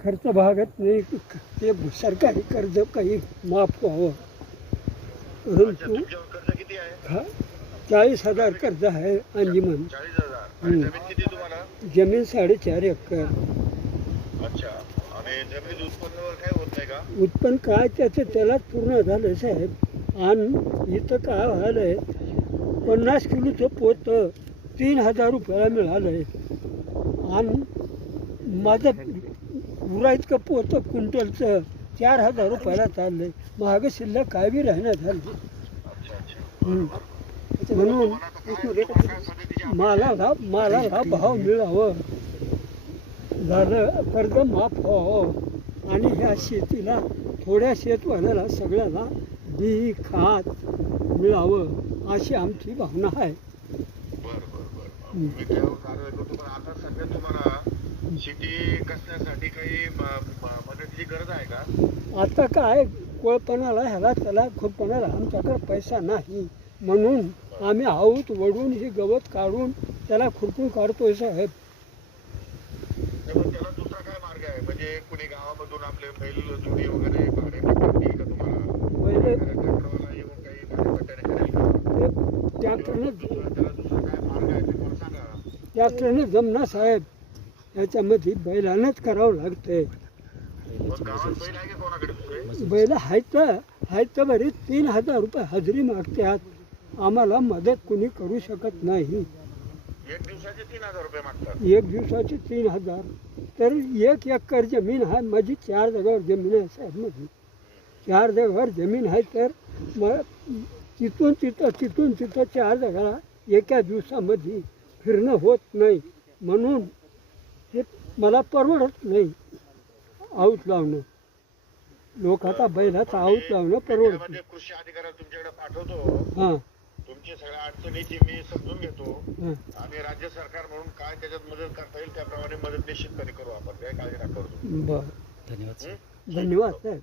खर्च भागत नाही. ते सरकारी कर्ज काही माफ व्हावं. परंतु कर्ज किती आहे? 40,000 कर्ज आहे अंजुमन. 40,000. जमीन किती तुम्हाला? जमीन 4.5 एकर. अच्छा. आणि जमिनीत उत्पन्नावर काय होत नाही का? उत्पन्न काय त्याचं त्यालाच पूर्ण झालं साहेब. आणि इथं काय व्हायलंय, 50 किलोचं पोतं 3,000 रुपयाला मिळालंय. आणि माझं उरा इतकं पोतं क्विंटलचं 4,000 रुपयाला चाललंय. महाग शिल्लक काय बी राहण्यात झालं. म्हणून मालाला भाव मिळावं, झालं कर्ज माफ व्हावं आणि ह्या शेतीला थोड्या शेतवाल्याला सगळ्याला बी खात मिळावं अशी आमची भावना आहे. आता सध्या तुम्हाला शेती कसण्यासाठी काही मदतीची गरज आहे का? आता काय कोळपणाला ह्याला त्याला खुरपणाला आमच्याकडे पैसा नाही, म्हणून आम्ही आऊत वडून ही गवत काढून त्याला खुरपून काढतोय साहेब. त्याला दुसरा काय मार्ग आहे? म्हणजे कुणी गावामधून आपले बैल जोडी वगैरे भाड्याने करतील का तुम्हाला? पहिले ट्रॅक्टरवाला येऊन काही भाड्याने करेल का? ट्रॅक्टरनं त्याला दुसरा काय मार्ग आहे ते मला सांगा. ट्रॅक्टरनं जमना साहेब, याच्यामध्ये बैलानंच करावं लागतंय. मग गावात बैल आहे का कोणाकडे दुसरे? बैल आहेत तर बरी 3,000 रुपये हजेरी मागतात. आम्हाला मदत कुणी करू शकत नाही. एक दिवसाचे 3,000 रुपये मागतात. एक दिवसाची 3,000. तर 1 एकर जमीन आहे माझी. 4 जागावर जमीन आहे साहेब माझी. 4 जागावर जमीन आहे. तर मग तिथून तिथं 4 जागाला एका दिवसामध्ये फिरणं होत नाही. म्हणून हे मला परवडत नाही आऊत लावणं. लोक आता बैलाचा आऊत लावणं परवडत नाही. कृषी अधिकारी तुमच्याकडे पाठवतो. हां तुमची सगळ्या अडचणीची मी समजून घेतो आणि राज्य सरकार म्हणून काय त्याच्यात मदत करता येईल त्याप्रमाणे मदत निश्चितपणे करू आपण. काय काळजी नका करू. बरं, धन्यवाद. धन्यवाद साहेब.